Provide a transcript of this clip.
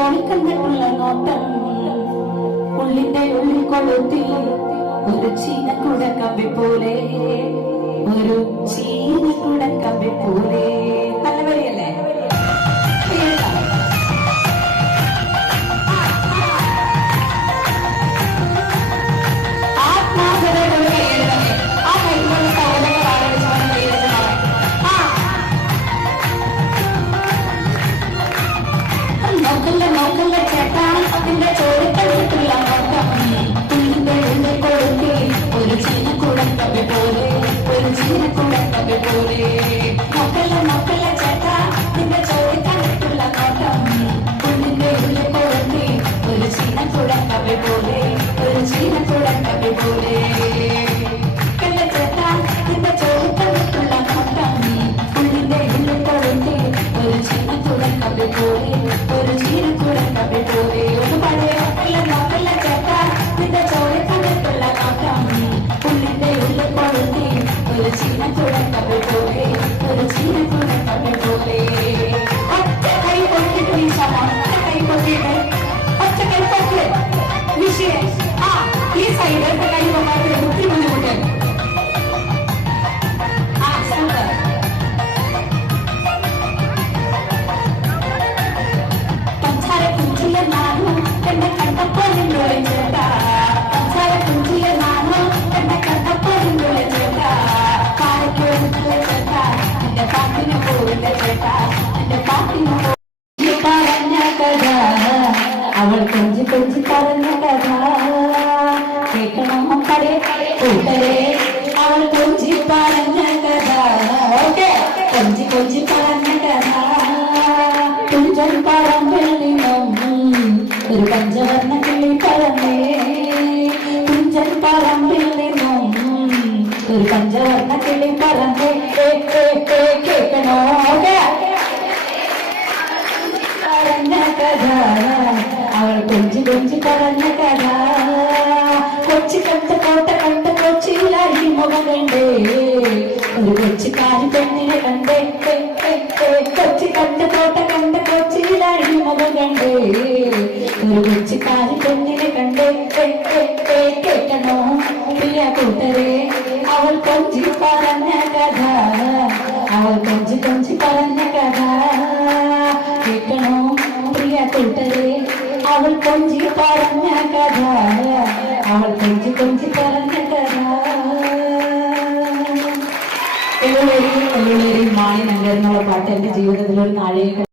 ചോണിക്കണ്ടിട്ടുള്ള നോട്ടം ഉള്ളിന്റെ ഉള്ളിൽ കൊളുത്തി ഒരു ചീനക്കുടക്കമ്പി പോലെ ഒരു ചീനക്കുടക്കമ്പി പോലെ നല്ല വരിയല്ലേ നോക്കല്ല ചേട്ടാ അതിന്റെ ചോരക്കണ്ടിട്ടുള്ള നോട്ടം ഉള്ളിന്റെ ഉള്ളിൽ കൊളുത്തി ഒരു ചീനക്കുടക്കമ്പി പോലെ ഒരു ചീനക്കുടക്കമ്പി പോലെ നോക്കല്ല ചേട്ടാ അതിന്റെ ചോരക്കണ്ടിട്ടുള്ള നോട്ടം ഉള്ളിന്റെ ഉള്ളിൽ കൊളുത്തി ഒരു ചീനക്കുടക്കമ്പി പോലെ ഒരു ചീനക്കുടക്കമ്പി പോലെ ചേട്ടാ അതിന്റെ ചോരക്കണ്ടിട്ടുള്ള നോട്ടം ഉള്ളിന്റെ ഉള്ളിൽ കൊളുത്തി ഒരു ചീനക്കുടക്കമ്പി പോലെ ഒരു ചീനക്കുടക്കമ്പി പോലെ ഒന്ന് പഴയ നോക്കല്ല ചേട്ടാ നിന്റെ ചോരക്കണ്ടിട്ടുള്ള നോട്ടം ഉള്ളിന്റെ ഉള്ളിൽ കൊളുത്തി ഒരു ചീനക്കുടക്കമ്പി പോലെ ഒരു ചീനക്കുടക്കമ്പി പോലെ ഒറ്റ കൈ പൊട്ടിട്ട് വീശാമോ ഒറ്റ കൈ പൊട്ടിട്ട് ഒറ്റ കൈ പൊട്ടി വിഷയം ഈ സൈഡ് കൈ പൊക്കാത്ത ഒത്തിരി ബുദ്ധിമുട്ട് എന്നെ കണ്ടപ്പോഴെ ചേട്ടാ പഞ്ചാര കുഞ്ചിലെ നാണോ എന്നെ കണ്ടപ്പോഴെ ചേട്ടാ കാരക്കോടുള്ള ചേട്ടാ എന്റെ പാട്ടിന് പോവില്ല ചേട്ടാ എന്റെ പാട്ടിന് പറഞ്ഞ കഥ അവൾ കൊഞ്ചി കൊഞ്ചി പറഞ്ഞ കഥ കേൾക്കണോ കടേ കൂട്ടരെ അവൾ കൊഞ്ചി പറഞ്ഞ കഥ ഓക്കെ കൊഞ്ചി കൊഞ്ചി പറഞ്ഞ കഥ തുഞ്ചൻ പറമ്പിൽ നിന്നും ഒരു പഞ്ചവർണ്ണ കിളി പറന്നേ തുഞ്ചൻ പറമ്പിൽ നിന്നും ഒരു പഞ്ചവർണ്ണ കിളി പറന്നേ കേൾക്കണോ പറഞ്ഞ കഥ അവൾ കൊഞ്ചി കൊഞ്ചി പറഞ്ഞ കഥ കൊച്ചി കണ്ട കോട്ട കണ്ട കൊച്ചിയിലായി മുഖം കണ്ടേ ഒരു കൊച്ചിക്കാരി പെണ്ണിനെ കണ്ടേ കൊച്ചി കണ്ട കോട്ട കണ്ട കൊച്ചിയിലായി മുഖം കണ്ടേ ഒരു കൊച്ചിക്കാരി പെണ്ണിനെ കണ്ടേ കേൾക്കണോ പ്രിയ കൂട്ടരെ അവൾ കൊഞ്ചി പറഞ്ഞ കഥ അവൾ കൊഞ്ചി കൊഞ്ചി പറഞ്ഞ കഥ കേൾക്കണോ പ്രിയ കൂട്ടരെ അവൾ കൊഞ്ചി പറഞ്ഞ കഥ അവൾ കൊഞ്ചി കൊഞ്ചി പറഞ്ഞ കഥ എള്ളുളേരി മാണി നഗർ എന്നുള്ള പാട്ട് എന്റെ ജീവിതത്തിൽ ഒരു നാഴിക